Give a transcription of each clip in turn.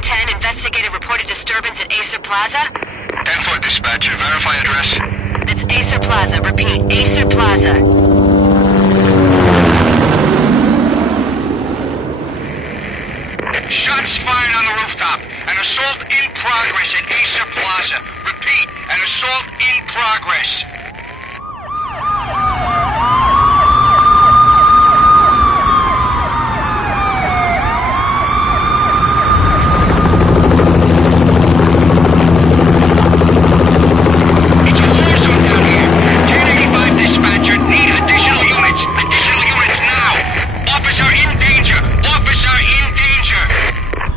1010, investigated reported disturbance at Acer Plaza. 10-4 dispatcher, verify address. It's Acer Plaza, repeat, Acer Plaza. Shots fired on the rooftop. An assault in progress at Acer Plaza. Repeat, an assault in progress. It's a war zone down here. 1085 dispatcher, need additional units. Additional units now. Officer in danger. Officer in danger.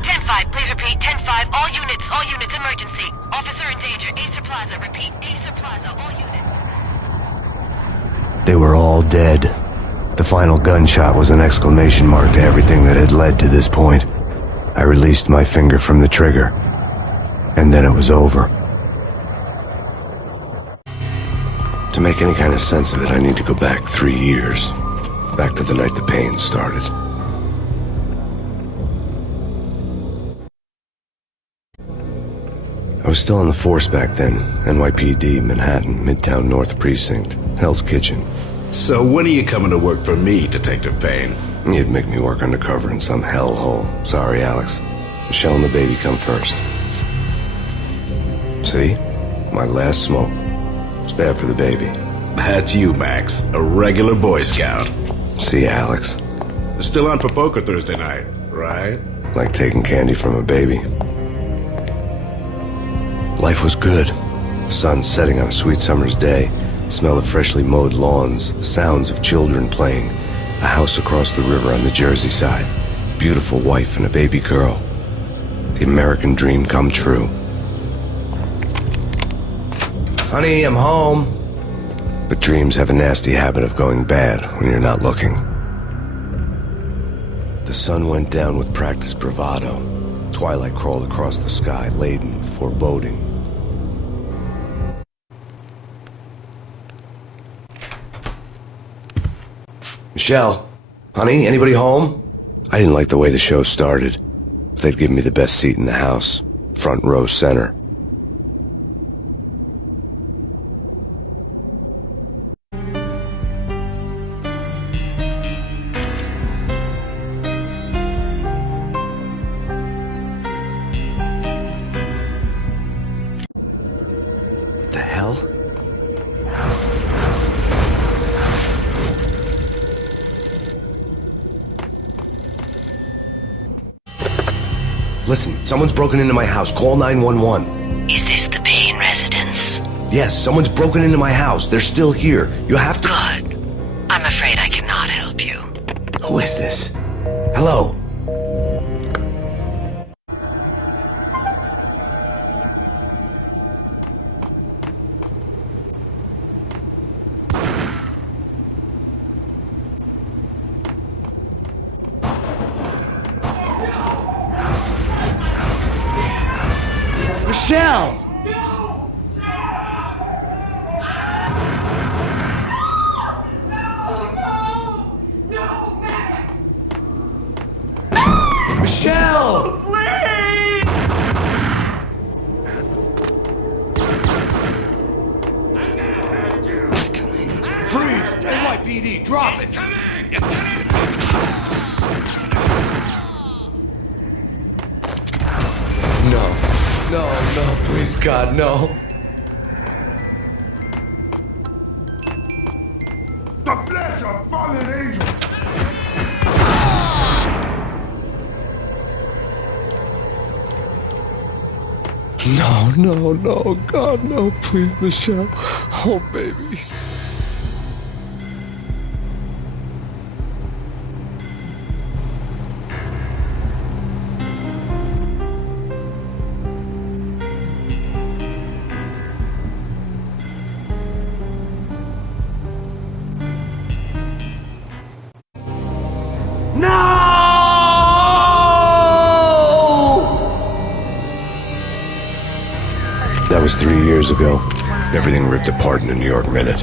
10-5, please repeat, 10-5, all units, emergency. Officer in danger, Acer Plaza, repeat, Acer Plaza, all units. They were all dead. The final gunshot was an exclamation mark to everything that had led to this point. I released my finger from the trigger, and then it was over. To make any kind of sense of it, I need to go back 3 years. Back to the night the Payne started. I was still on the force back then. NYPD, Manhattan, Midtown North Precinct, Hell's Kitchen. So when are you coming to work for me, Detective Payne? You'd make me work undercover in some hellhole. Sorry, Alex. Michelle and the baby come first. See? My last smoke. It's bad for the baby. That's you, Max. A regular Boy Scout. See, Alex? Still on for poker Thursday night, right? Like taking candy from a baby. Life was good. Sun setting on a sweet summer's day. The smell of freshly mowed lawns. The sounds of children playing. A house across the river on the Jersey side. Beautiful wife and a baby girl. The American dream come true. Honey, I'm home. But dreams have a nasty habit of going bad when you're not looking. The sun went down with practiced bravado. Twilight crawled across the sky, laden with foreboding. Michelle? Honey, anybody home? I didn't like the way the show started. They'd given me the best seat in the house. Front row center. What the hell? Listen, someone's broken into my house. Call 911. Is this the Payne residence? Yes, someone's broken into my house. They're still here. You have to... Good. I'm afraid I cannot help you. Who is this? Hello? Michelle! Michelle! Please! It's coming. Freeze! NYPD, drop it! No. No, please, God, no. The flesh of fallen angels! No, God, no, please, Michelle. Oh, baby. That was 3 years ago. Everything ripped apart in a New York minute.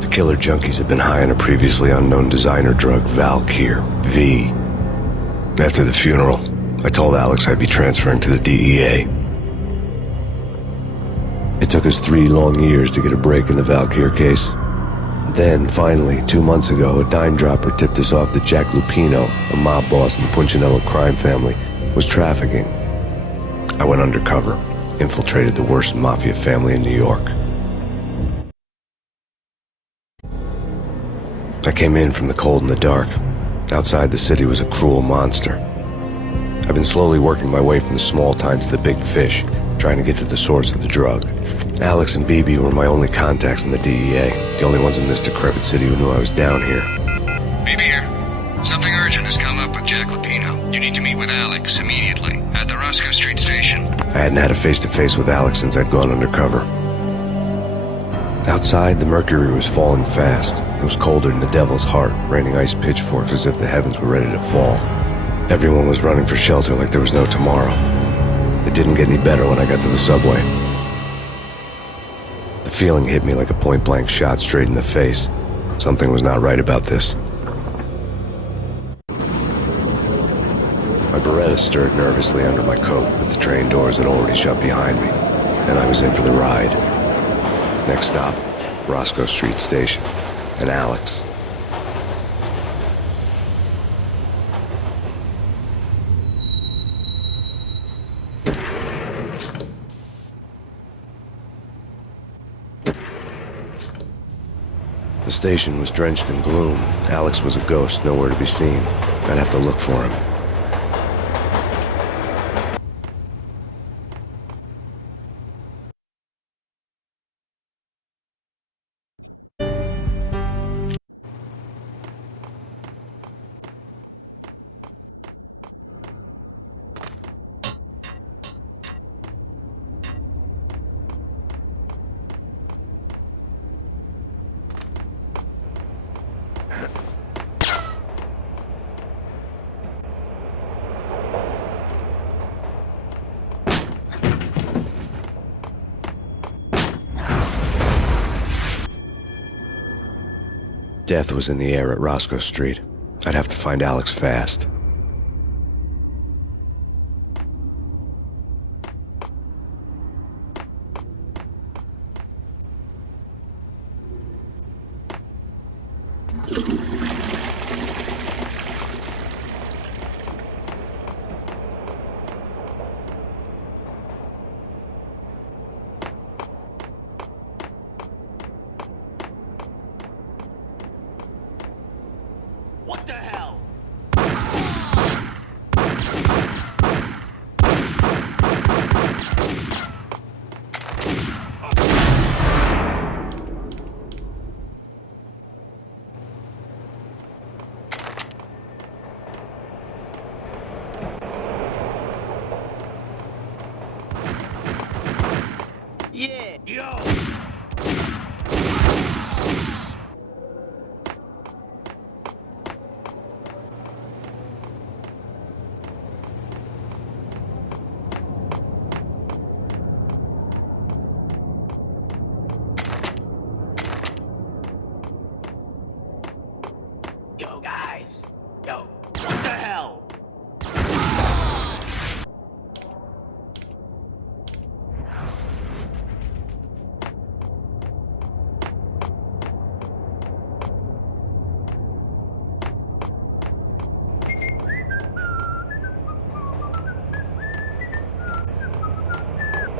The killer junkies had been high on a previously unknown designer drug, Valkyr, V. After the funeral, I told Alex I'd be transferring to the DEA. It took us 3 long years to get a break in the Valkyr case. Then, finally, 2 months ago, a dime-dropper tipped us off that Jack Lupino, a mob boss in the Punchinello crime family, was trafficking. I went undercover, infiltrated the worst mafia family in New York. I came in from the cold and the dark. Outside the city was a cruel monster. I've been slowly working my way from the small time to the big fish, trying to get to the source of the drug. Alex and BB were my only contacts in the DEA, the only ones in this decrepit city who knew I was down here. BB here. Something urgent has come up with Jack Lupino. You need to meet with Alex immediately at the Roscoe Street station. I hadn't had a face-to-face with Alex since I'd gone undercover. Outside, the mercury was falling fast. It was colder than the devil's heart, raining ice pitchforks as if the heavens were ready to fall. Everyone was running for shelter like there was no tomorrow. It didn't get any better when I got to the subway. The feeling hit me like a point-blank shot straight in the face. Something was not right about this. My Beretta stirred nervously under my coat, but the train doors had already shut behind me, and I was in for the ride. Next stop, Roscoe Street Station, and Alex. The station was drenched in gloom. Alex was a ghost, nowhere to be seen. I'd have to look for him. Death was in the air at Roscoe Street. I'd have to find Alex fast. What the hell? Yeah, yo! Yo, guys! Yo! What the hell?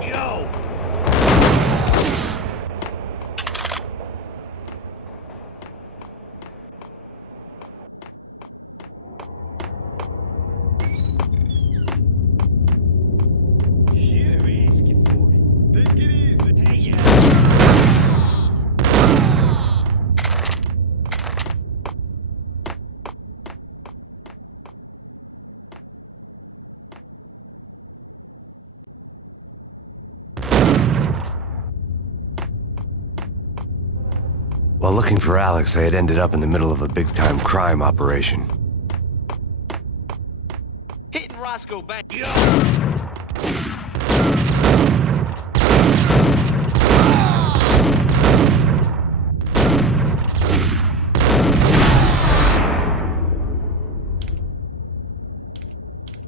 Yo! You're asking for it. Take it easy. Hey, yeah. While looking for Alex, I had ended up in the middle of a big-time crime operation. Hitting Roscoe back. Yo!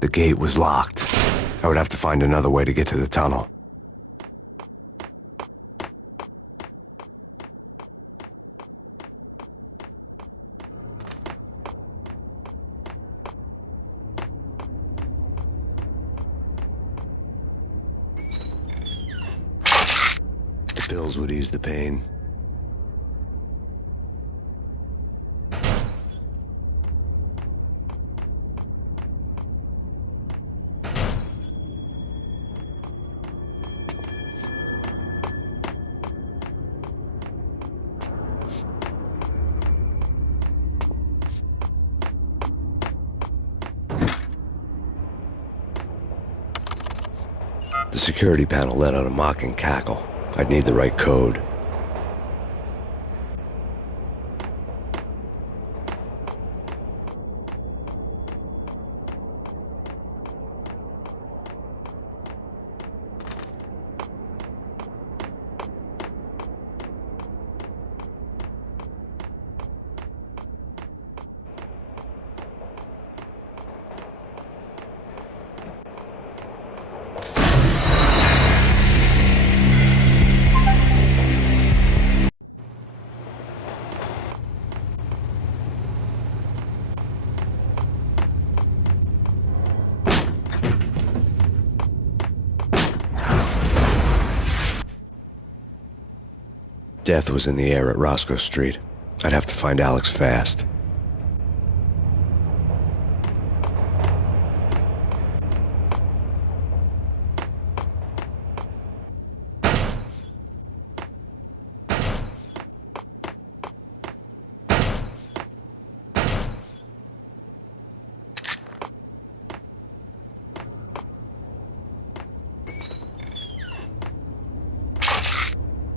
The gate was locked. I would have to find another way to get to the tunnel. The pills would ease the pain. The security panel let out a mocking cackle. I'd need the right code. Death was in the air at Roscoe Street. I'd have to find Alex fast.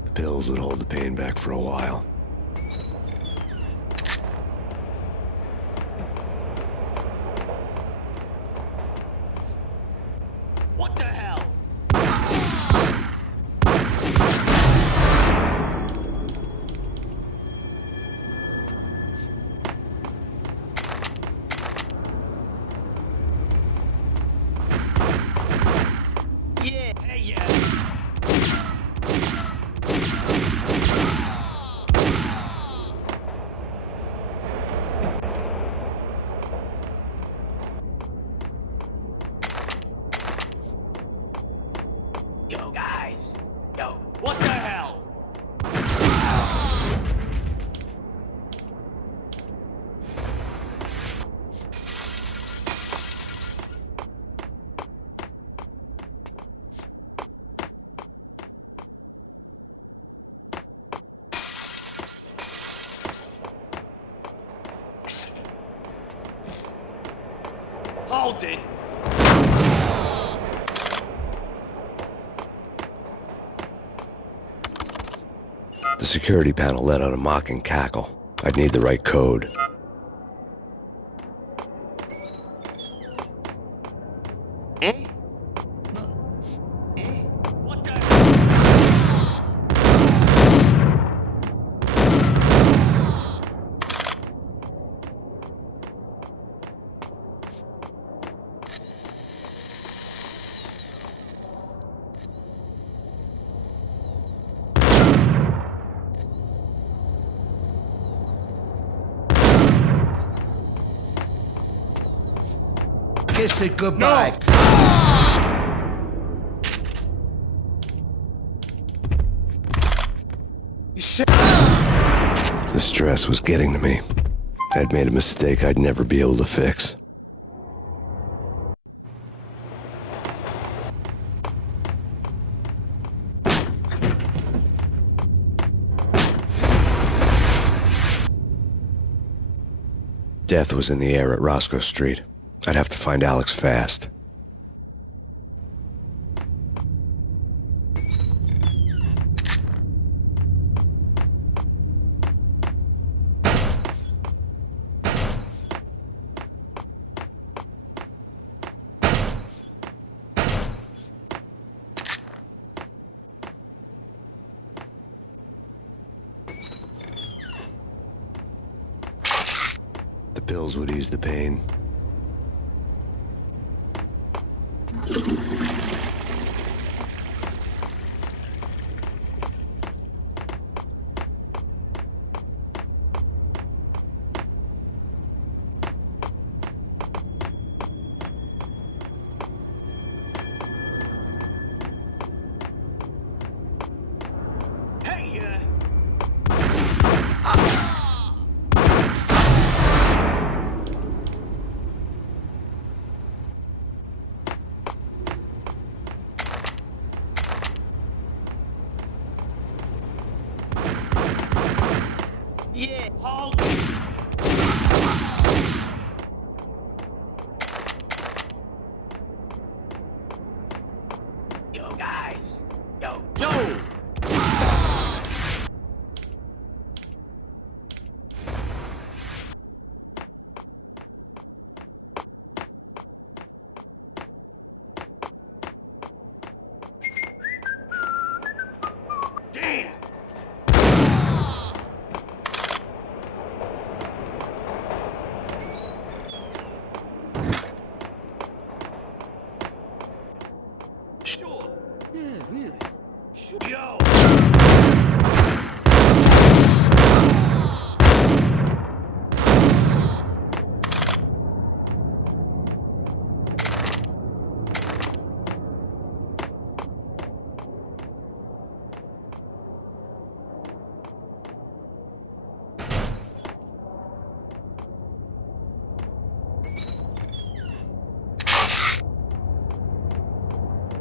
The pills would hold the pain back for a while. What the hell? Yeah, hey, yeah. Yo, guys. Yo, what the hell? Hold it. The security panel let out a mocking cackle. I'd need the right code. Eh? Eh? What the hell? Kiss it goodbye. The stress was getting to me. I'd made a mistake I'd never be able to fix. Death was in the air at Roscoe Street. I'd have to find Alex fast. The pills would ease the pain. Yeah, hold. Yo, guys. Yo. Damn. Sure. Yeah, really. Sure. Yo.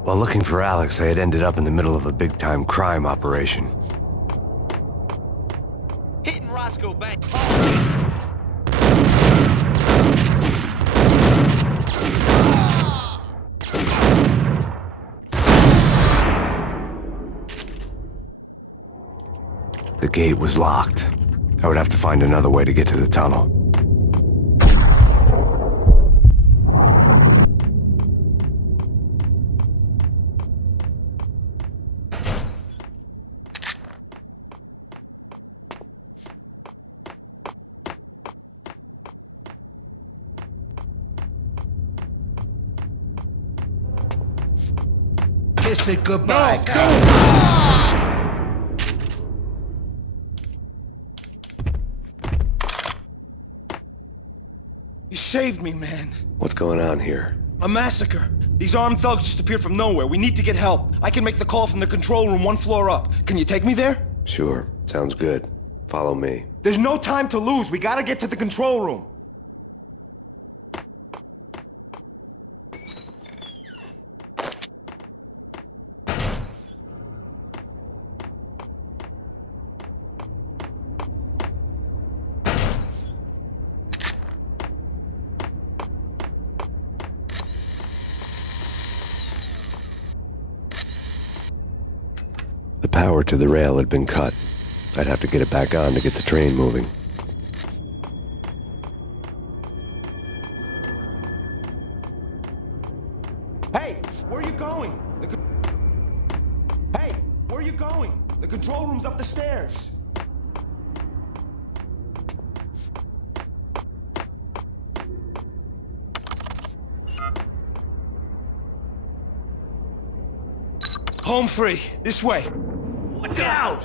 While looking for Alex, I had ended up in the middle of a big-time crime operation. Hitting Roscoe Bank. The gate was locked. I would have to find another way to get to the tunnel. Kiss it goodbye. You saved me, man. What's going on here? A massacre. These armed thugs just appeared from nowhere. We need to get help. I can make the call from the control room one floor up. Can you take me there? Sure, sounds good. Follow me. There's no time to lose. We gotta get to the control room. The power to the rail had been cut. I'd have to get it back on to get the train moving. Hey, where are you going? Hey, where are you going? The control room's up the stairs. Home free. This way. Watch out!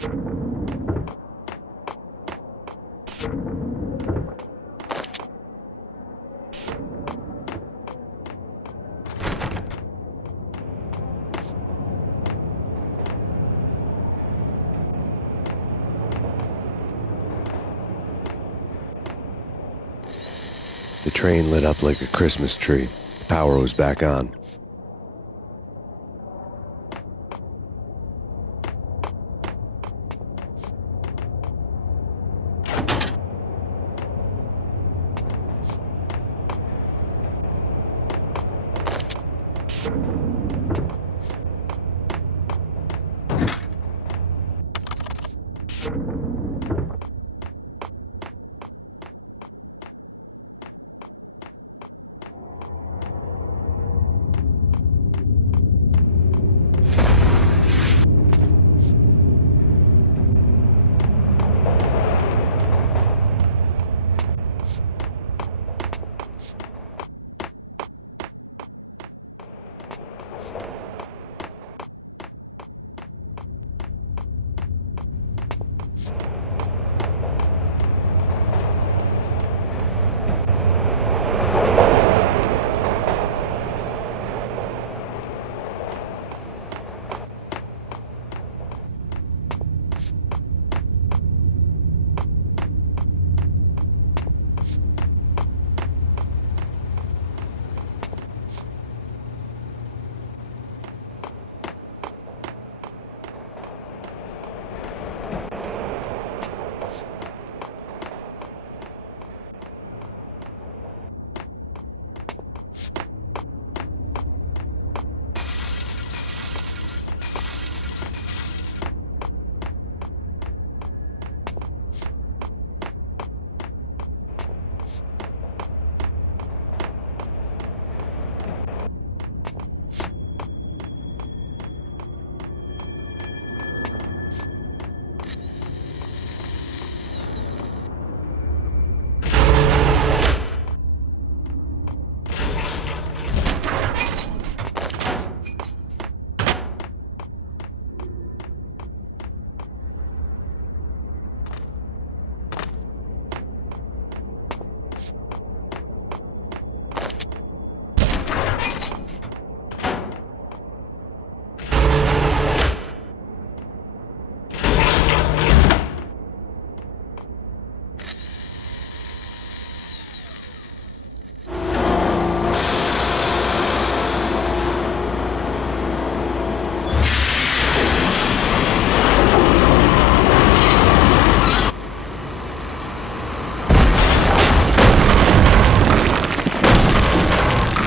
The train lit up like a Christmas tree. The power was back on.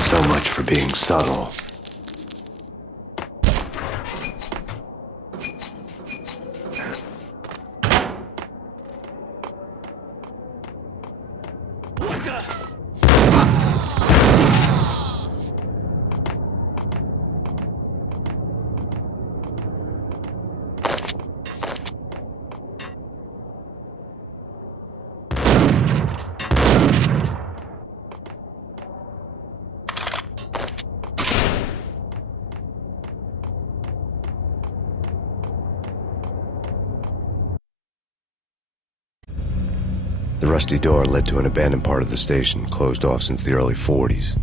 So much for being subtle. The rusty door led to an abandoned part of the station, closed off since the early 40s.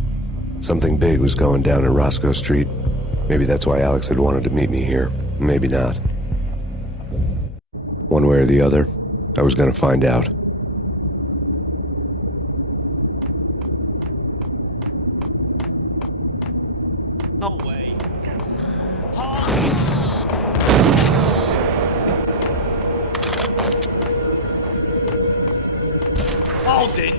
Something big was going down in Roscoe Street. Maybe that's why Alex had wanted to meet me here. Maybe not. One way or the other, I was going to find out. No way. Hold it.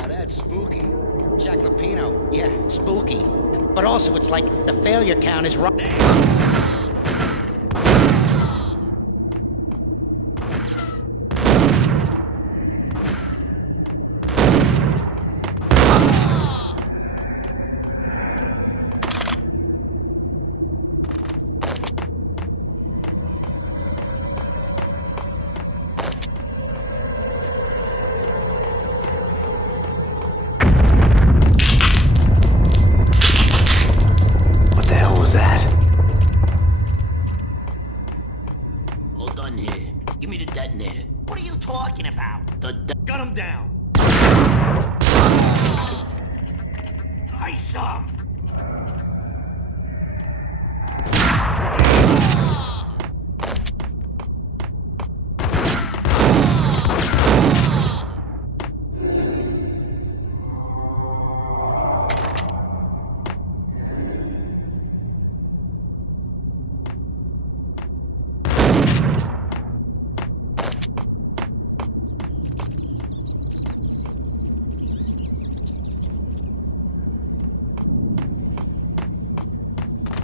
Now that's spooky. Jack Lapino, yeah, spooky. But also it's like the failure count is right. What the hell was that? Hold on here. Give me the detonator. What are you talking about? Gun him down. I saw him.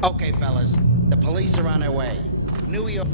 Okay, fellas. The police are on their way. New York.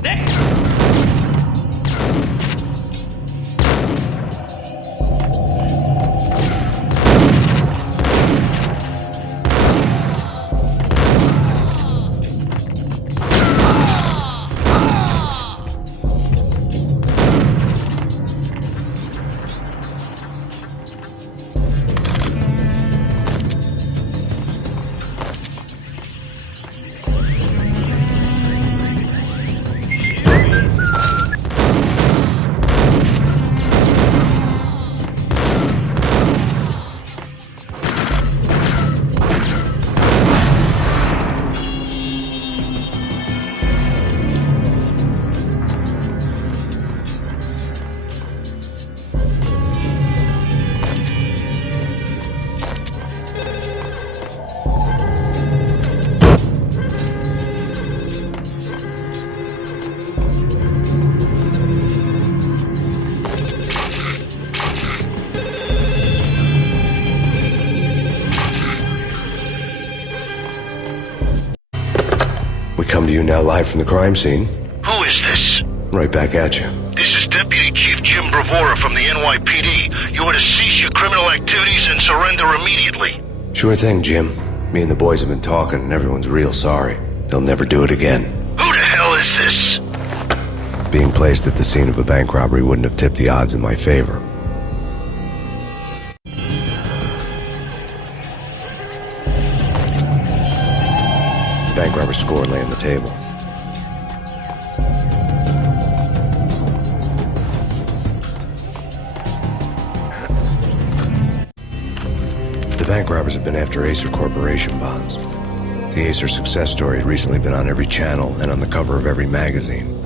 We come to you now live from the crime scene. Who is this? Right back at you. This is Deputy Chief Jim Bravura from the NYPD. You are to cease your criminal activities and surrender immediately. Sure thing, Jim. Me and the boys have been talking and everyone's real sorry. They'll never do it again. Who the hell is this? Being placed at the scene of a bank robbery wouldn't have tipped the odds in my favor. Bank robber score lay on the table. The bank robbers have been after Acer Corporation bonds. The Acer success story had recently been on every channel and on the cover of every magazine.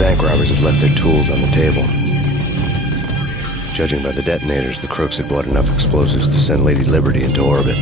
bank robbers had left their tools on the table. Judging by the detonators, the crooks had bought enough explosives to send Lady Liberty into orbit.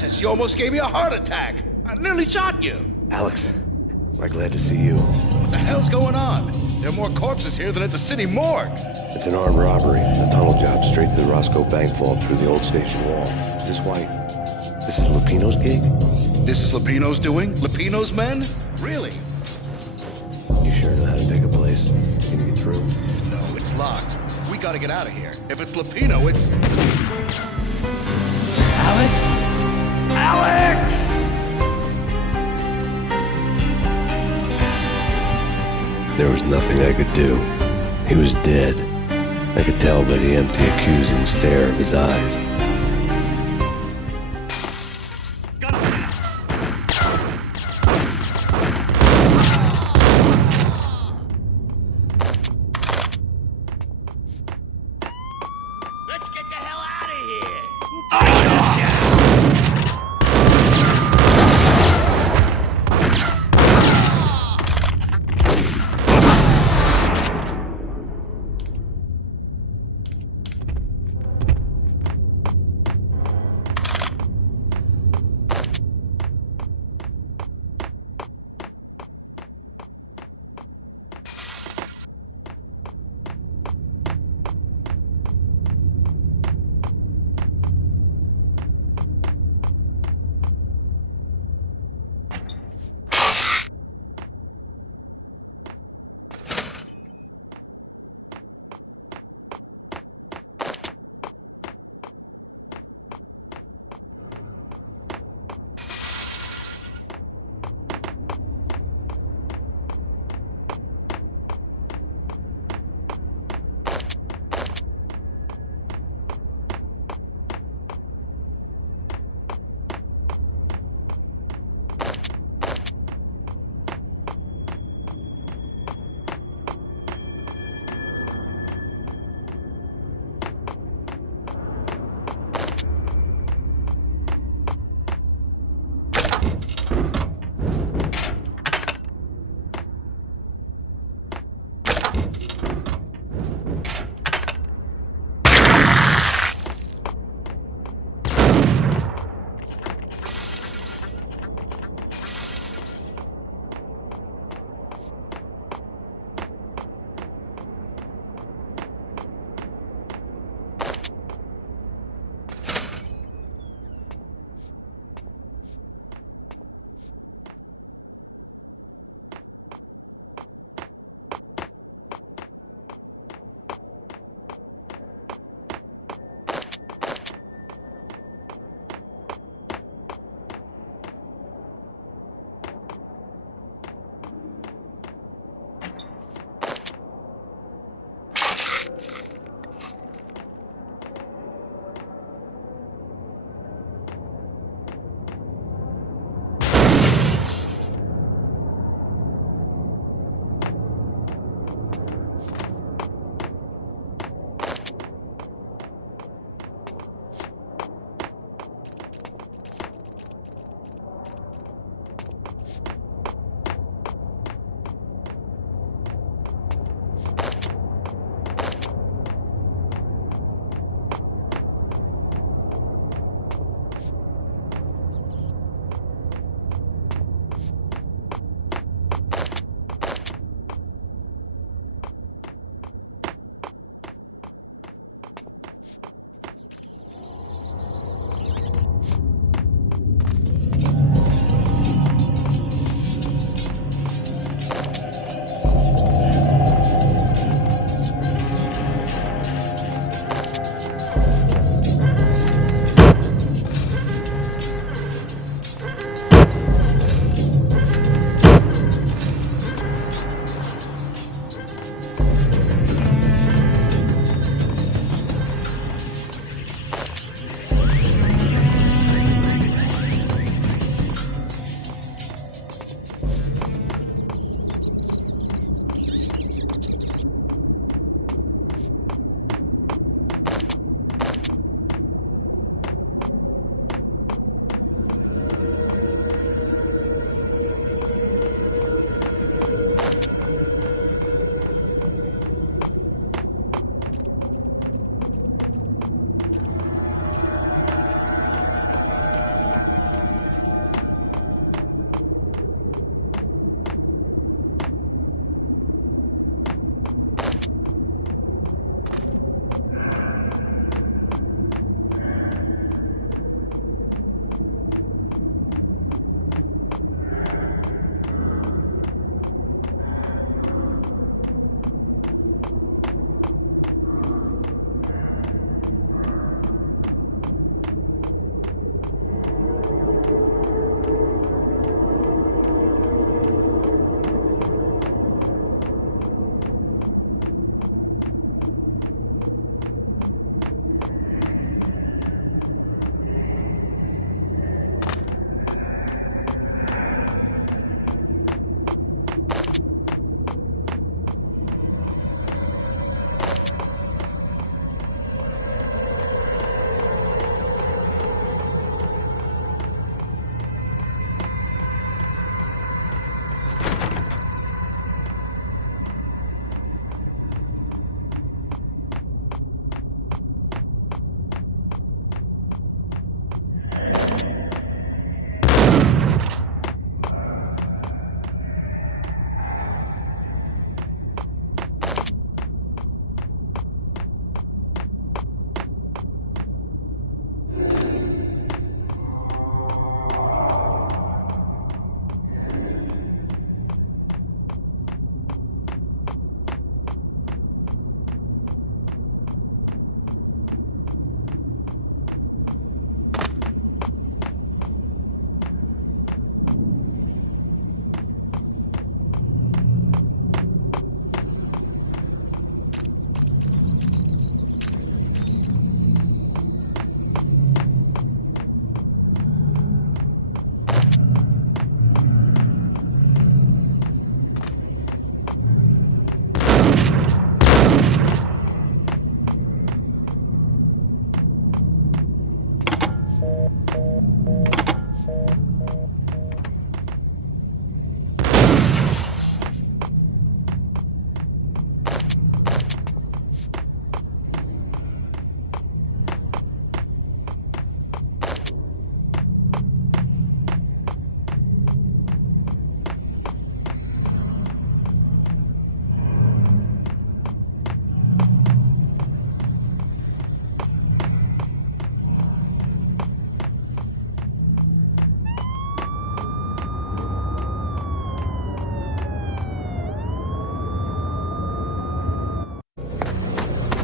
Jesus, you almost gave me a heart attack. I nearly shot you. Alex, we're glad to see you. What the hell's going on? There are more corpses here than at the city morgue. It's an armed robbery. A tunnel job straight to the Roscoe Bank vault through the old station wall. Is this why? This is Lupino's gig? This is Lupino's doing? Lupino's men? Really? You sure know how to take a place? Can you get through? No, it's locked. We gotta get out of here. If it's Lupino, it's... Alex? Alex! There was nothing I could do. He was dead. I could tell by the empty, accusing stare of his eyes. Let's get the hell out of here!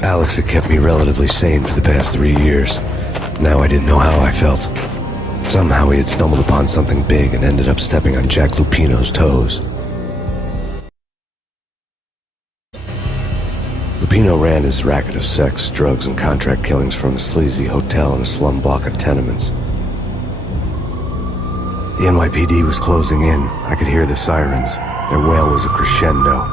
Alex had kept me relatively sane for the past 3 years. Now I didn't know how I felt. Somehow he had stumbled upon something big and ended up stepping on Jack Lupino's toes. Lupino ran his racket of sex, drugs, and contract killings from a sleazy hotel in a slum block of tenements. The NYPD was closing in. I could hear the sirens. Their wail was a crescendo.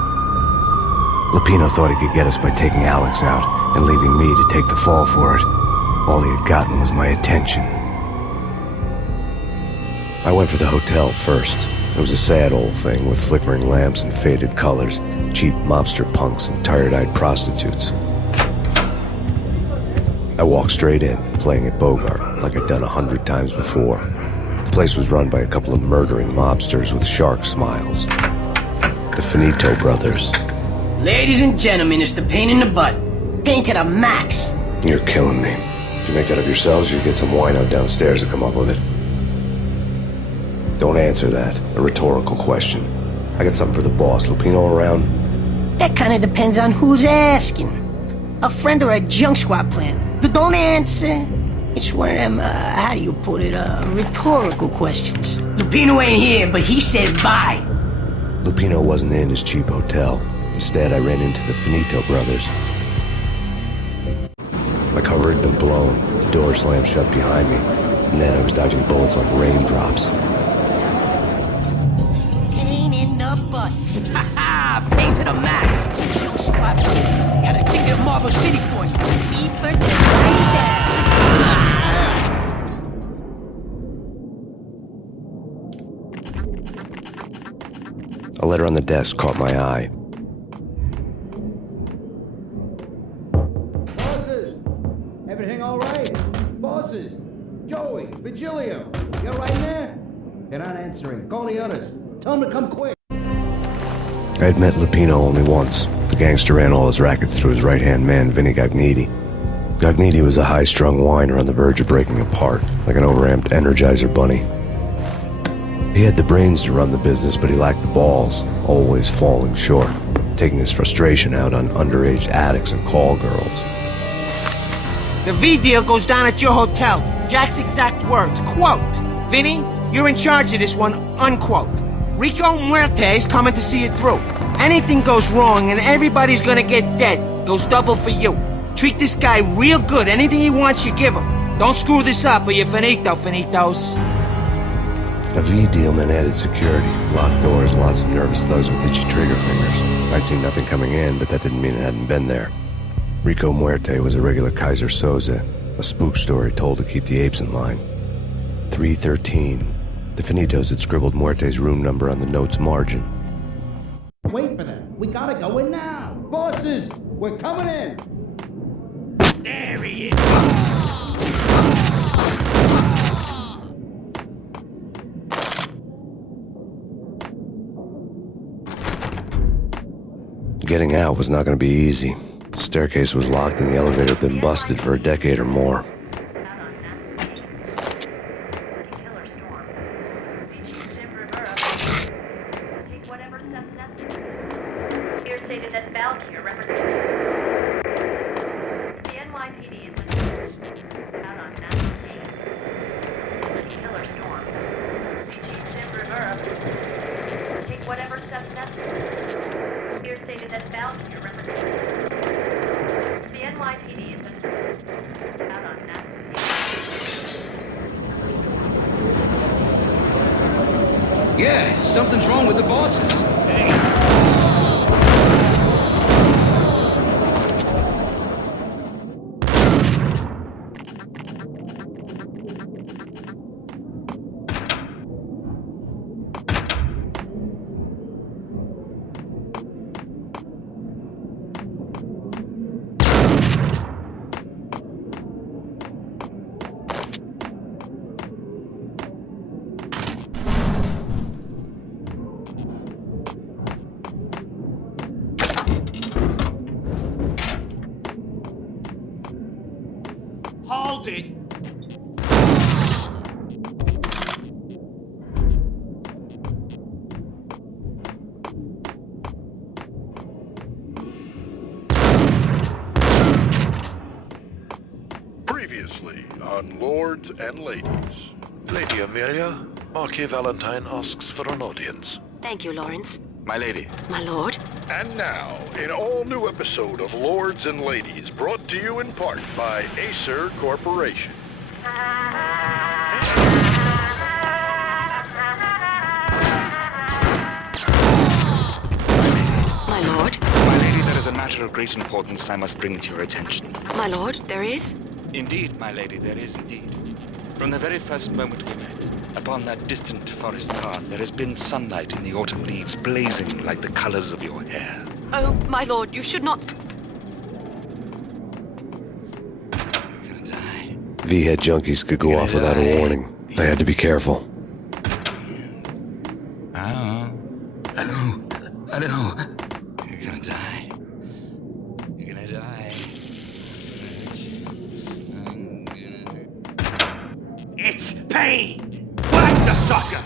Lupino thought he could get us by taking Alex out and leaving me to take the fall for it. All he had gotten was my attention. I went for the hotel first. It was a sad old thing with flickering lamps and faded colors, cheap mobster punks and tired-eyed prostitutes. I walked straight in, playing at Bogart, like I'd done 100 times before. The place was run by a couple of murdering mobsters with shark smiles. The Finito brothers. Ladies and gentlemen, it's the pain in the butt. Pain to the max. You're killing me. Did you make that up yourselves, or you get some wino downstairs to come up with it? Don't answer that. A rhetorical question. I got something for the boss. Lupino around? That kind of depends on who's asking. A friend or a junk squad plan. Don't answer. It's one of them, how do you put it, rhetorical questions. Lupino ain't here, but he said bye. Lupino wasn't in his cheap hotel. Instead, I ran into the Finito brothers. My cover had been blown. The door slammed shut behind me. And then I was dodging bullets like raindrops. Pain in the butt. Ha ha! Pain to the max. Junk squad. Got a ticket to Marble City for you. Deeper than A letter on the desk caught my eye. Bosses! Everything all right? Bosses! Joey! Vigilio! You all right there? They're not answering. Call the others. Tell them to come quick. I had met Lupino only once. The gangster ran all his rackets through his right-hand man, Vinny Gagniti. Gagniti was a high-strung whiner on the verge of breaking apart, like an overamped Energizer bunny. He had the brains to run the business, but he lacked the balls, always falling short, taking his frustration out on underage addicts and call girls. The V deal goes down at your hotel. Jack's exact words, quote, "Vinny, you're in charge of this one," unquote. Rico Muerte's coming to see it through. Anything goes wrong and everybody's gonna get dead. Goes double for you. Treat this guy real good. Anything he wants, you give him. Don't screw this up or you're finito, finitos. A V deal meant added security, locked doors, and lots of nervous thugs with itchy trigger fingers. I'd seen nothing coming in, but that didn't mean it hadn't been there. Rico Muerte was a regular Kaiser Soze, a spook story told to keep the apes in line. 313. The Finitos had scribbled Muerte's room number on the note's margin. Wait for them. We gotta go in now. Bosses! We're coming in! There he is! Getting out was not going to be easy. The staircase was locked and the elevator had been busted for a decade or more. Yeah, something's wrong with the bosses. Hold it! on Lords and Ladies. Lady Amelia, Marquis Valentine asks for an audience. Thank you, Lawrence. My lady. My lord. And now, an all-new episode of Lords and Ladies, brought to you in part by Acer Corporation. My lord. My lady, there is a matter of great importance I must bring to your attention. My lord, there is? Indeed, my lady, there is indeed. From the very first moment we met, upon that distant forest path, there has been sunlight in the autumn leaves blazing like the colors of your hair. Oh, my lord, you should not... V-head junkies could go off without a warning. I had to be careful. I know. You're gonna die. You're gonna die. It's Payne! Whack the sucker!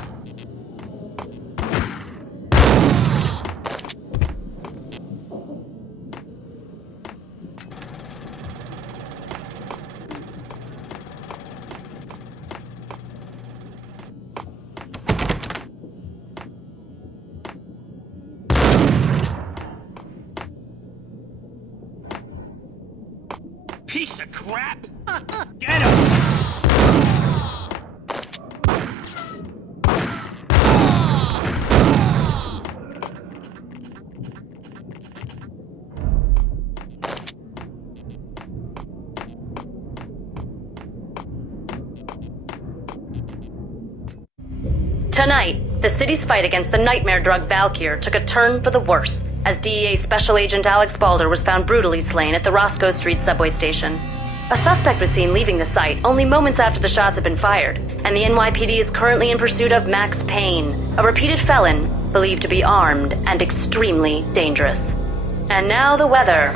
Piece of crap! Get him! Tonight, the city's fight against the nightmare drug Valkyr took a turn for the worse, as DEA Special Agent Alex Balder was found brutally slain at the Roscoe Street subway station. A suspect was seen leaving the site only moments after the shots had been fired, and the NYPD is currently in pursuit of Max Payne, a repeated felon believed to be armed and extremely dangerous. And now the weather.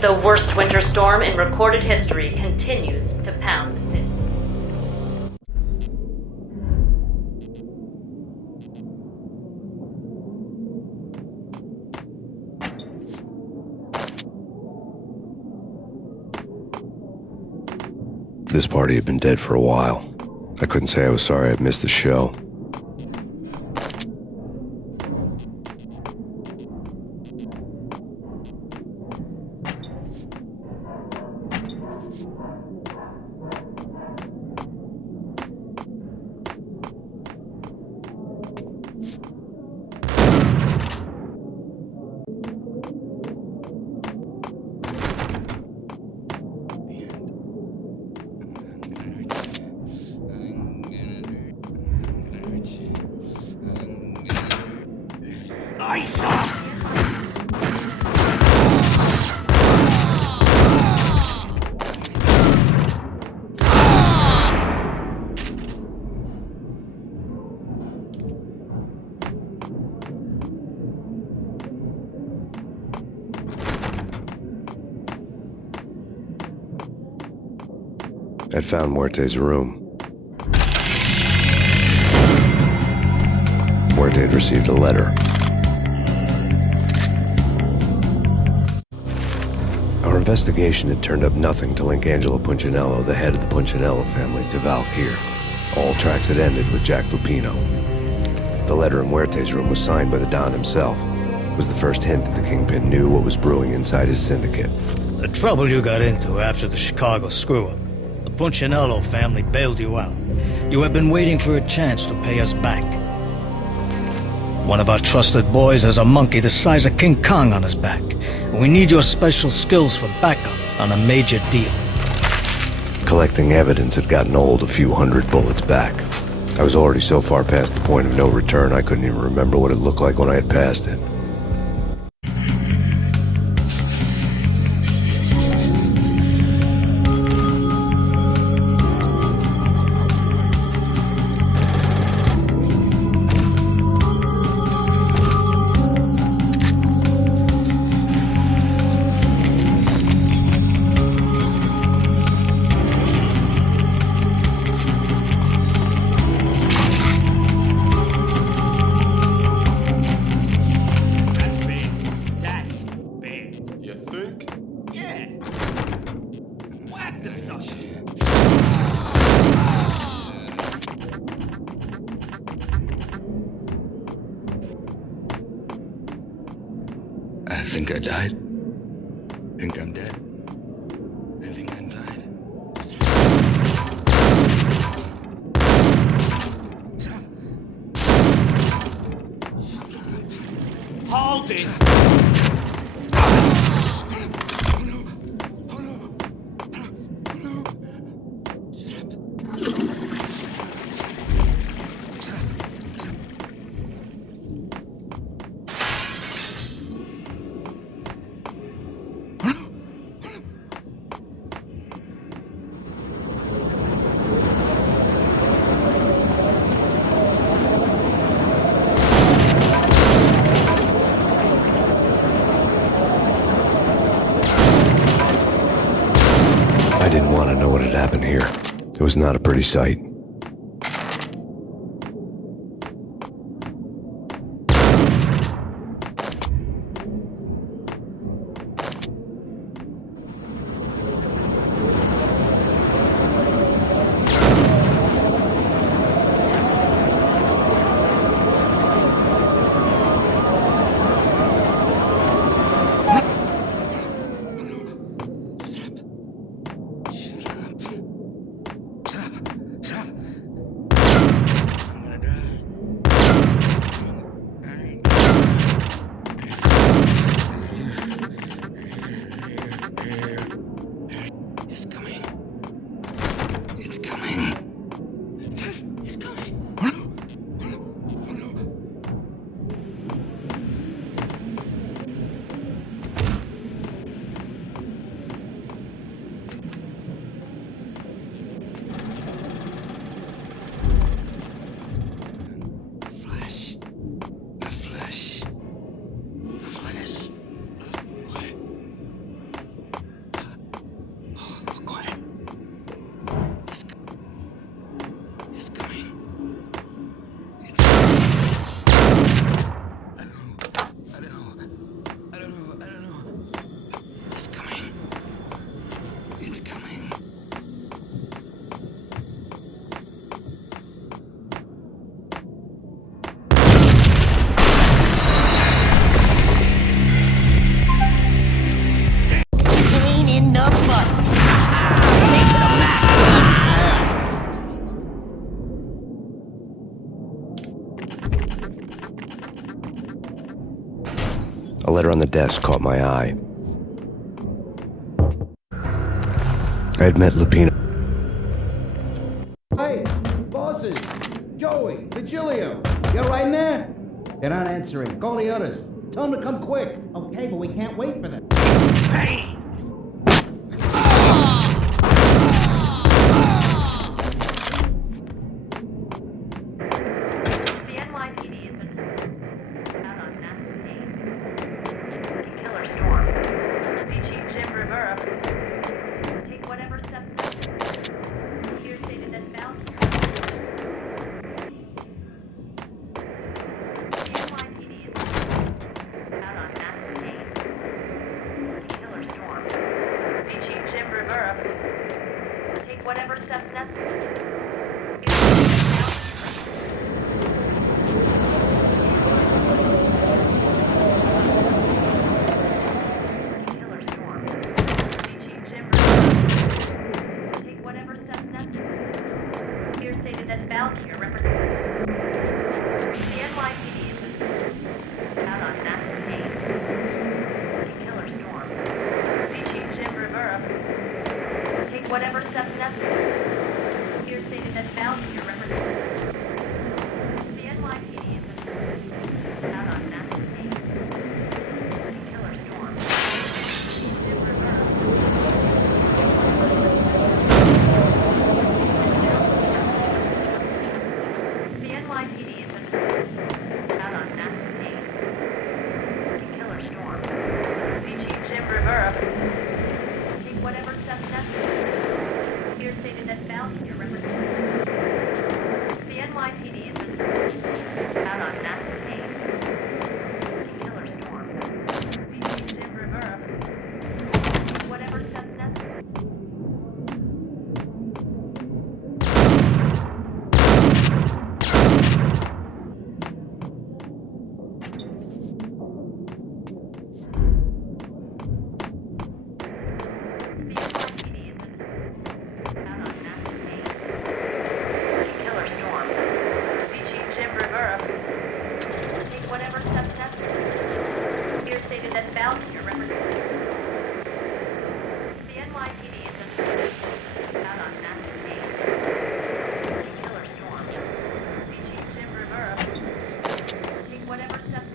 The worst winter storm in recorded history continues to pound the city. This party had been dead for a while. I couldn't say I was sorry I'd missed the show. Ice up! I'd found Muerte's room. Muerte had received a letter. Our investigation had turned up nothing to link Angelo Punchinello, the head of the Punchinello family, to Valkyr. All tracks had ended with Jack Lupino. The letter in Muerte's room was signed by the Don himself. It was the first hint that the Kingpin knew what was brewing inside his syndicate. The trouble you got into after the Chicago screw-up. The Punchinello family bailed you out. You have been waiting for a chance to pay us back. One of our trusted boys has a monkey the size of King Kong on his back. We need your special skills for backup on a major deal. Collecting evidence had gotten old a few hundred bullets back. I was already so far past the point of no return I couldn't even remember what it looked like when I had passed it. I think I died. I think I'm dead. I think I died. Hold it! I didn't want to know what had happened here. It was not a pretty sight. Pain in the butt. Take to the back. A letter on the desk caught my eye. I had met Lupino. Hey, bosses! Joey, Vigilio, you're right in there? They're not answering. Call the others. Tell them to come quick. Okay, but we can't wait for them. It's Payne! The NYPD has been out on massive Payne. Killer storm. PG Jim Rivera. Take whatever steps. Here stated that Valkyrie. The NYPD is out on massive Payne. Killer storm.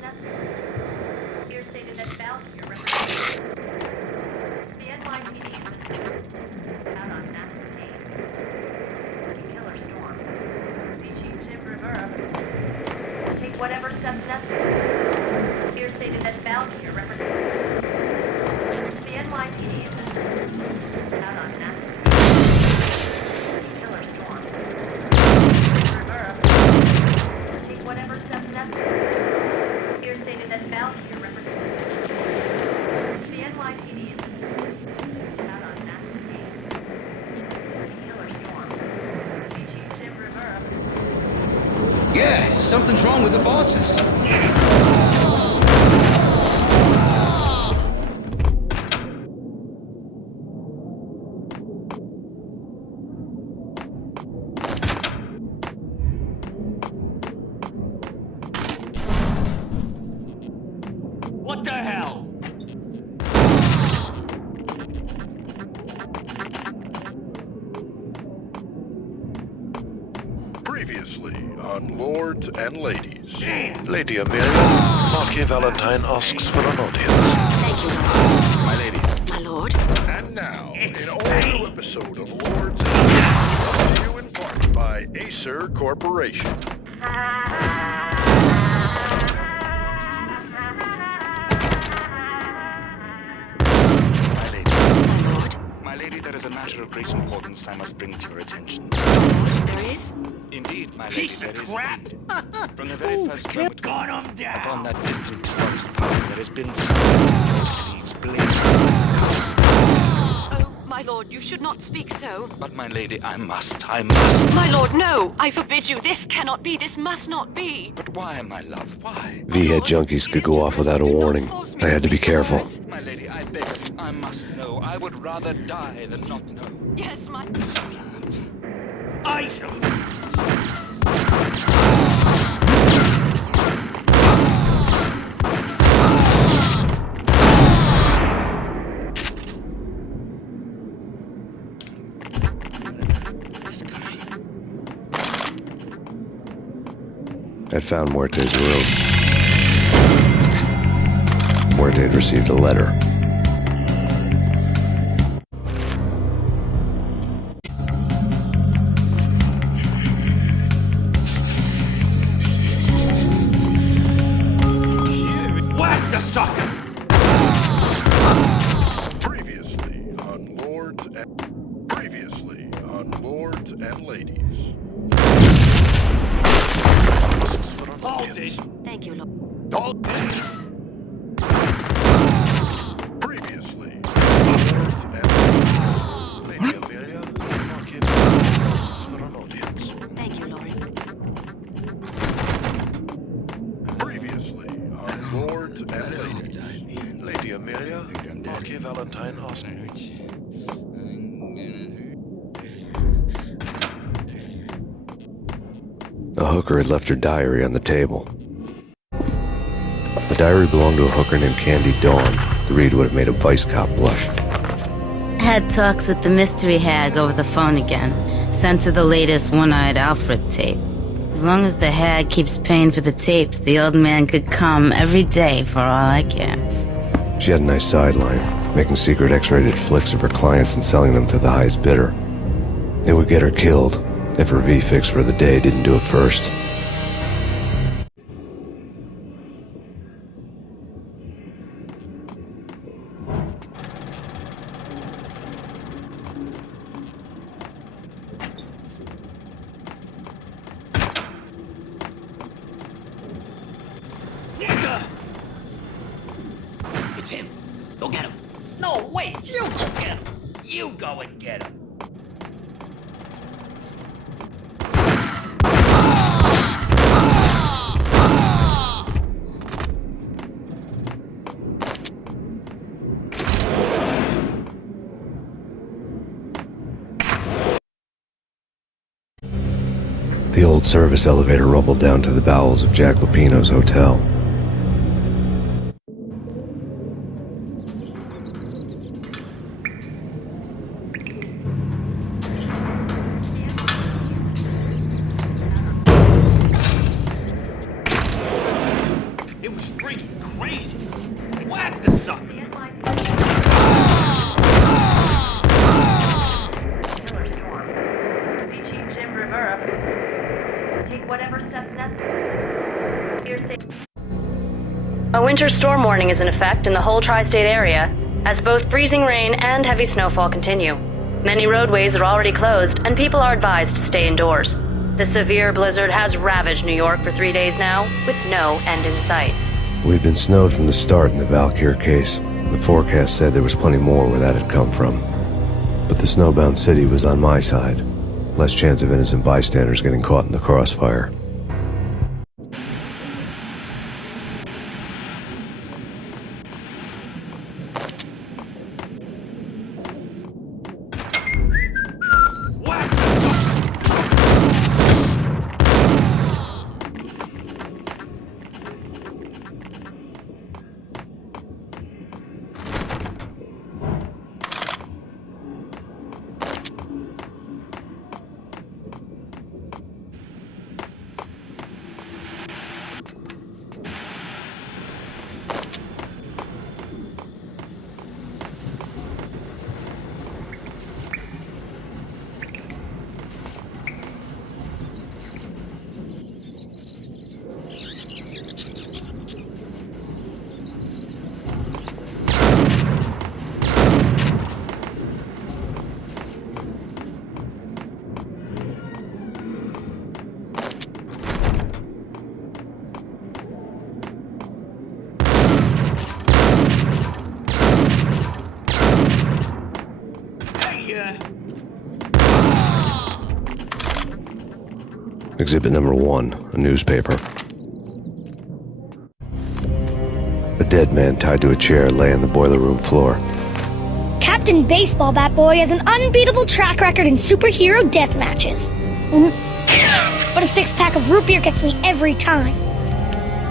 necessary. Here stated that Valkyrie represents the NYPD out on massive Payne. Killer storm. See Chief Jim Rivera. Take whatever steps necessary. Here stated that Valkyrie represents the NYPD out on massive Killer storm. Rivera. Take whatever steps necessary. Here stated that Valkyrie represents the NYPD out on massive Killer storm. See Chief Jim Rivera. Yeah, something's wrong with the bosses. What the hell? Previously on Lords and Ladies. Lady Amelia, Marquis Valentine asks for an audience. Thank you, Lords. My lady. My lord. And now, an all-new episode of Lords and Ladies, brought to you in part by Acer Corporation. My lady, there is a matter of great importance I must bring to your attention. There is? Indeed, my lady, Piece of there is crap. indeed. From the very first moment Gun him down. upon that distant forest path, there has been some leaves blazing like colors. Oh, my lord, you should not speak so. But my lady, I must. My lord, no! I forbid you. This cannot be. This must not be. But why, my love, why? V-head junkies could go off without a warning. I had to be careful. My lady, I beg of you, I must know. I would rather die than not know. Yes, my... Ice him. I'd found Muerte's room. Muerte had received a letter. Whack the sucker. Previously on Lords and Ladies. Hold it. Thank you, lord. Hold it. Previously on Lords and Ladies. Lady Amelia, Marquis Valentine asks for an audience. Thank you, lord. Previously on Lords and Ladies. Lady Amelia, Marquis Valentine asks. A hooker had left her diary on the table. The diary belonged to a hooker named Candy Dawn. The read would have made a vice cop blush. Had talks with the mystery hag over the phone again. Sent her the latest One-Eyed Alfred tape. As long as the hag keeps paying for the tapes, the old man could come every day for all I care. She had a nice sideline, making secret X-rated flicks of her clients and selling them to the highest bidder. It would get her killed if her V-fix for the day didn't do it first. It's him. Go get him. No, wait. You go get him. You go and get him. The old service elevator rumbled down to the bowels of Jack Lupino's hotel. It was freaking crazy. Whack the sucker. A winter storm warning is in effect in the whole tri-state area, as both freezing rain and heavy snowfall continue. Many roadways are already closed, and people are advised to stay indoors. The severe blizzard has ravaged New York for 3 days now, with no end in sight. We'd been snowed from the start in the Valkyr case. The forecast said there was plenty more where that had come from. But the snowbound city was on my side. Less chance of innocent bystanders getting caught in the crossfire. Exhibit number 1, a newspaper. A dead man tied to a chair lay on the boiler room floor. Captain Baseball Bat Boy has an unbeatable track record in superhero death matches. But a 6-pack of root beer gets me every time.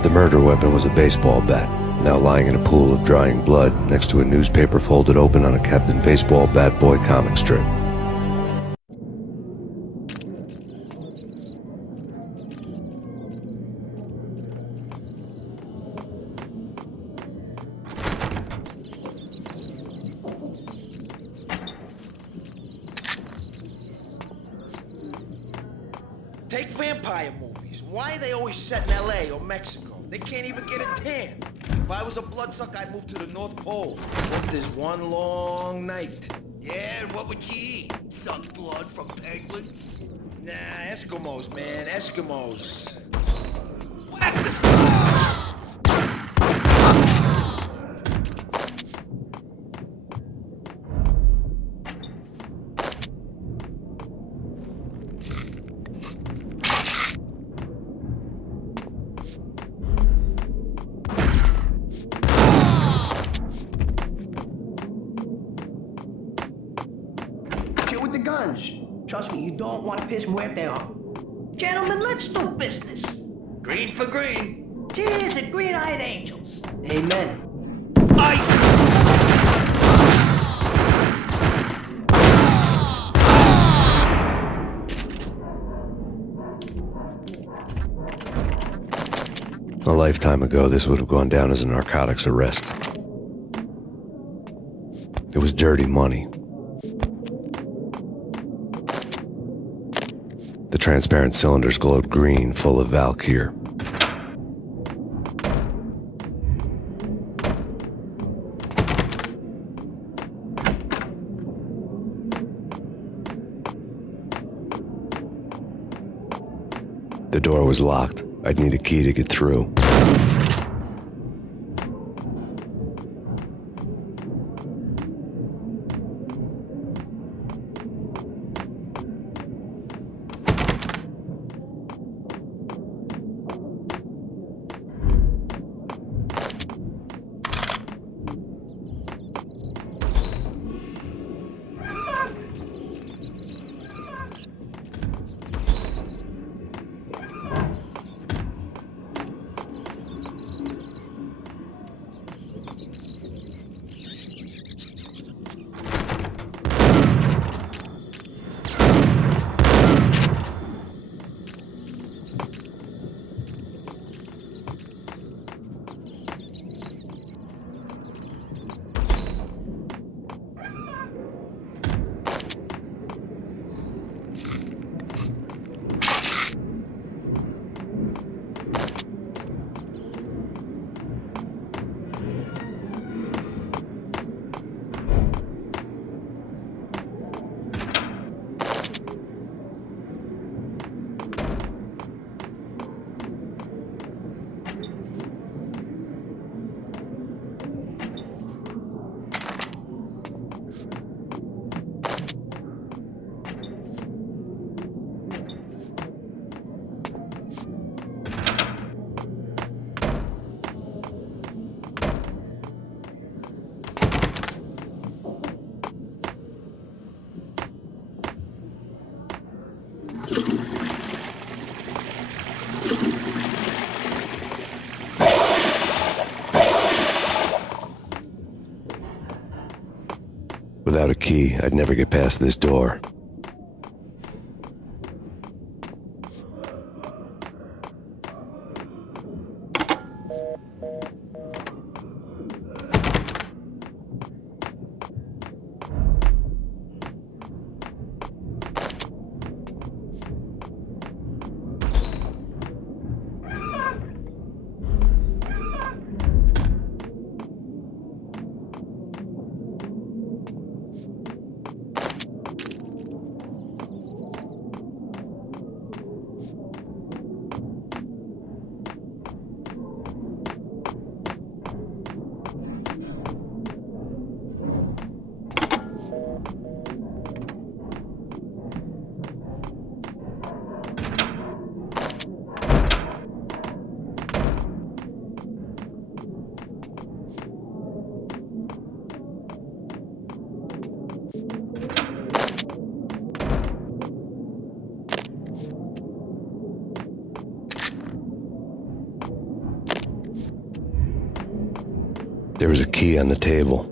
The murder weapon was a baseball bat, now lying in a pool of drying blood next to a newspaper folded open on a Captain Baseball Bat Boy comic strip. Take vampire movies. Why are they always set in L.A. or Mexico? They can't even get a tan. If I was a bloodsucker, I'd move to the North Pole. Winter's one long night. Yeah, and what would you eat? Suck blood from penguins? Nah, Eskimos, man. Eskimos. Whack this. With the guns. Trust me, you don't want to piss muerte off. Gentlemen, let's do business. Green for green. Cheers and green-eyed angels. Amen. Ice! A lifetime ago, this would have gone down as a narcotics arrest. It was dirty money. The transparent cylinders glowed green, full of Valkyr. The door was locked. I'd need a key to get through. Without a key, I'd never get past this door. There was a key on the table.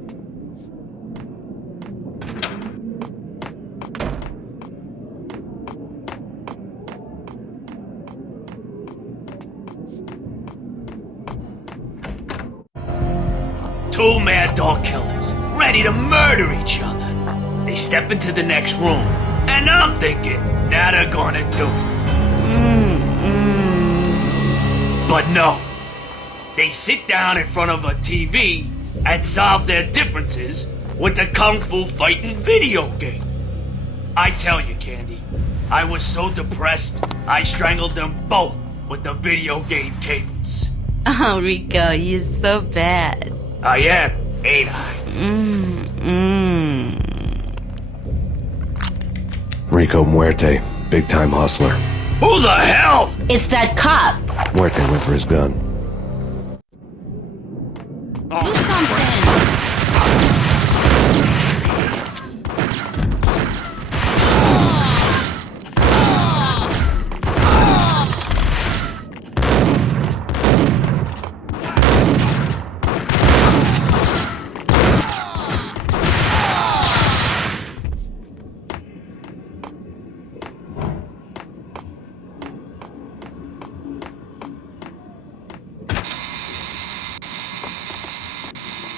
Two mad dog killers, ready to murder each other. They step into the next room, and I'm thinking, now they're gonna do it. But no. They sit down in front of a TV and solve their differences with a kung fu fighting video game. I tell you, Candy, I was so depressed, I strangled them both with the video game cables. Oh, Rico, you're so bad. I am, ain't I? Rico Muerte, big-time hustler. Who the hell? It's that cop. Muerte went for his gun. Do something.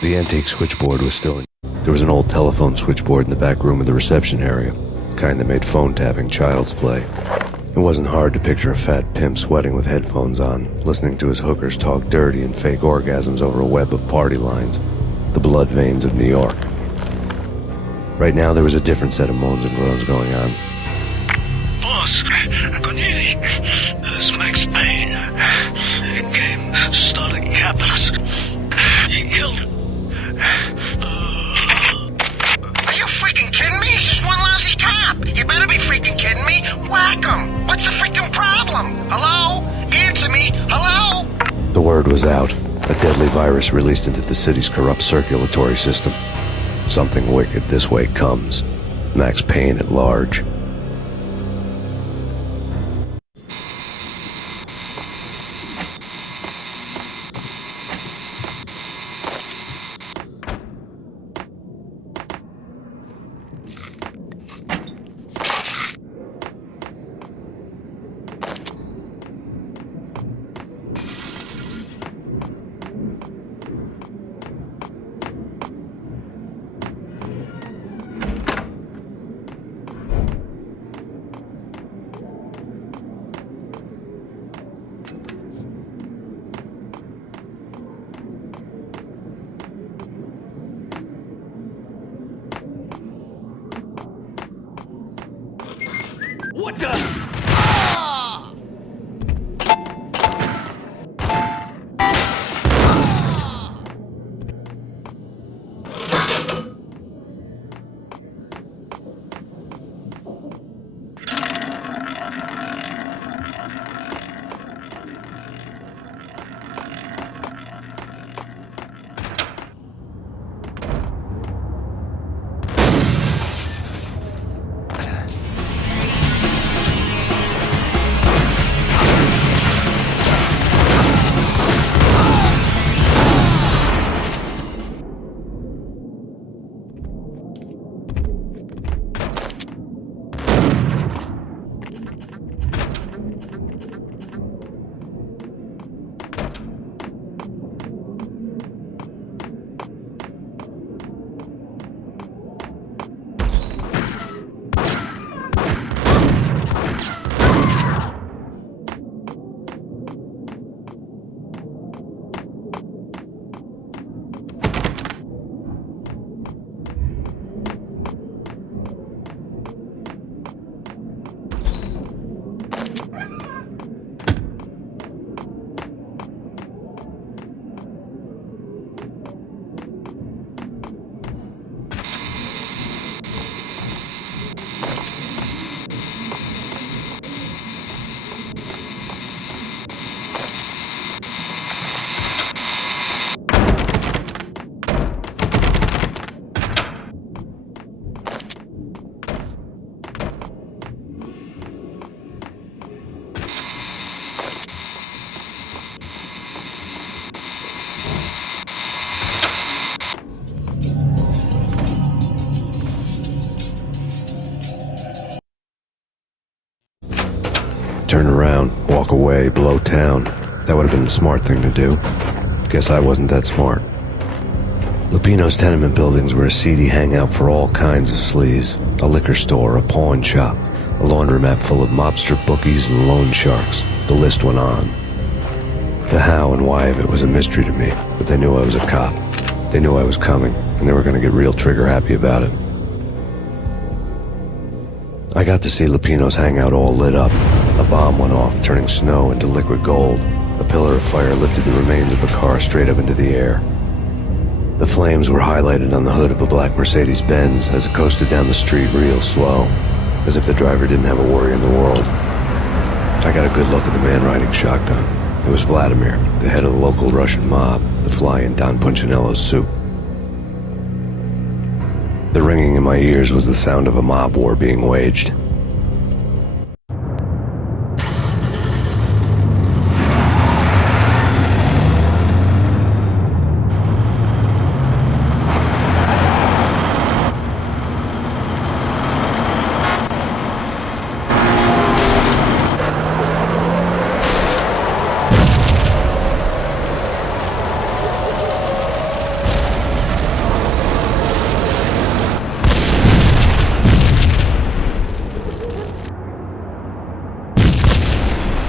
The antique switchboard was still in. There was an old telephone switchboard in the back room of the reception area, the kind that made phone tapping child's play. It wasn't hard to picture a fat pimp sweating with headphones on, listening to his hookers talk dirty and fake orgasms over a web of party lines, the blood veins of New York. Right now there was a different set of moans and groans going on. Boss, good evening. This is Max Payne. He came, started capping us. He killed him. Are you freaking kidding me? He's just one lousy cop. You better be freaking kidding me. Whack him. What's the freaking problem? Hello? Answer me. Hello? The word was out. A deadly virus released into the city's corrupt circulatory system. Something wicked this way comes. Max Payne at large. What the? walk away, blow town. That would have been the smart thing to do. Guess I wasn't that smart. Lupino's tenement buildings were a seedy hangout for all kinds of sleaze. A liquor store, a pawn shop, a laundromat full of mobster bookies and loan sharks. The list went on. The how and why of it was a mystery to me, but they knew I was a cop. They knew I was coming, and they were going to get real trigger-happy about it. I got to see Lupino's hangout all lit up. A bomb went off, turning snow into liquid gold. A pillar of fire lifted the remains of a car straight up into the air. The flames were highlighted on the hood of a black Mercedes-Benz as it coasted down the street real slow, as if the driver didn't have a worry in the world. I got a good look at the man riding shotgun. It was Vladimir, the head of the local Russian mob, the fly in Don Punchinello's soup. The ringing in my ears was the sound of a mob war being waged.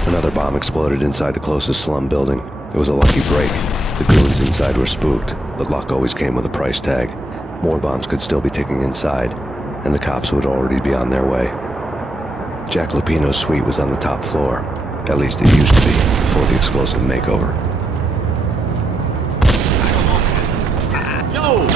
Another bomb exploded inside the closest slum building. It was a lucky break. The goons inside were spooked, but luck always came with a price tag. More bombs could still be ticking inside, and the cops would already be on their way. Jack Lupino's suite was on the top floor. At least it used to be, before the explosive makeover. Yo!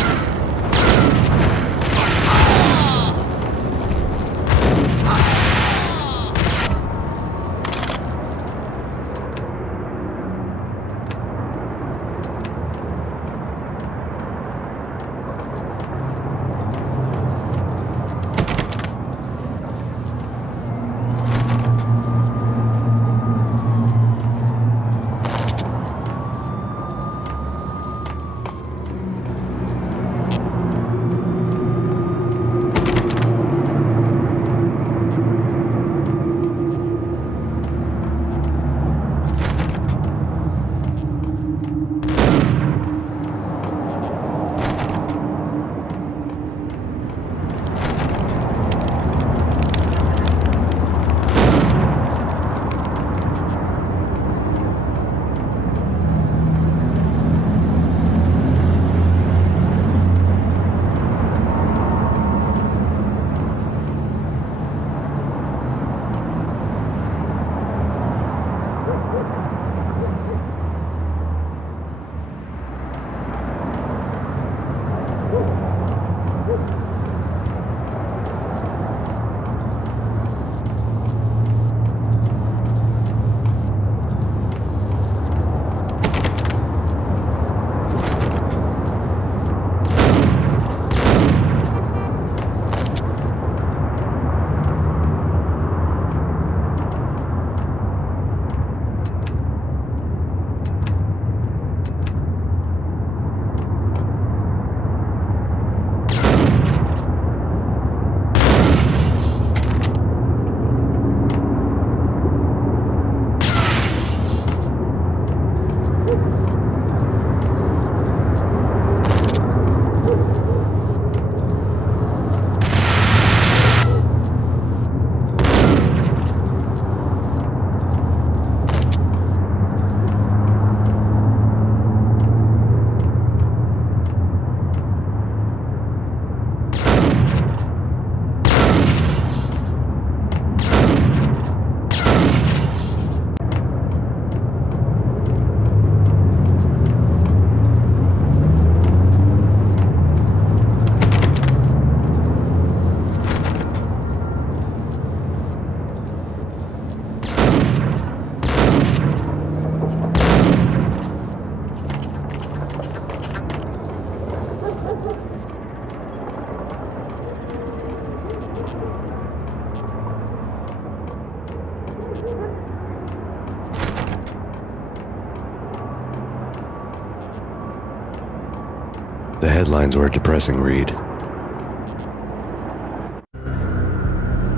The headlines were a depressing read.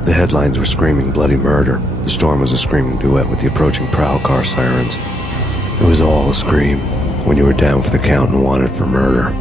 The headlines were screaming bloody murder. The storm was a screaming duet with the approaching prowl car sirens. It was all a scream when you were down for the count and wanted for murder.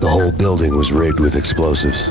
The whole building was rigged with explosives.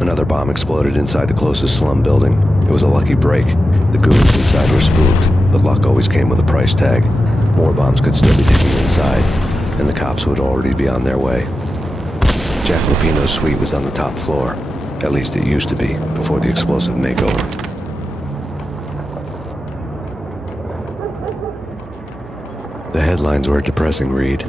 Another bomb exploded inside the closest slum building. It was a lucky break. The goons inside were spooked, but luck always came with a price tag. More bombs could still be ticking inside, and the cops would already be on their way. Jack Lupino's suite was on the top floor. At least it used to be, before the explosive makeover. The headlines were a depressing read.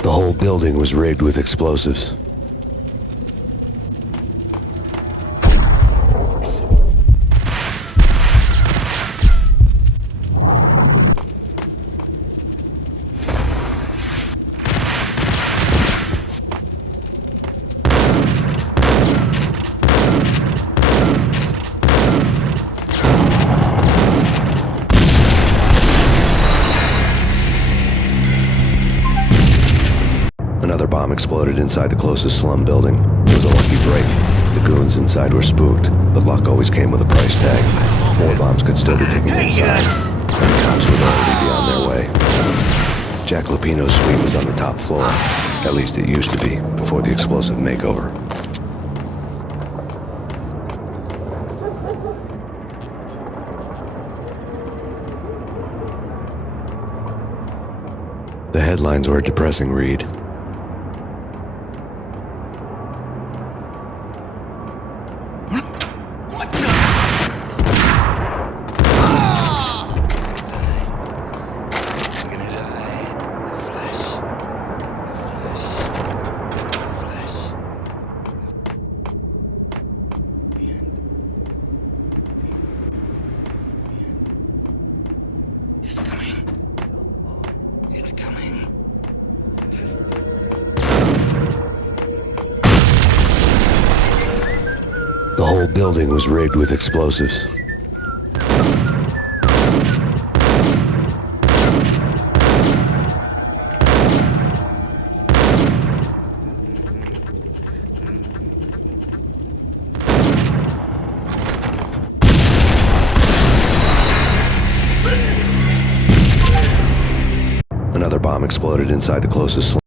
The whole building was rigged with explosives. Another bomb exploded inside the closest slum building. It was a lucky break. The goons inside were spooked, but luck always came with a price tag. More bombs could still be ticking inside, and the cops would already be on their way. Jack Lupino's suite was on the top floor. At least it used to be, before the explosive makeover. The headlines were a depressing read. The whole building was rigged with explosives. Another bomb exploded inside the closest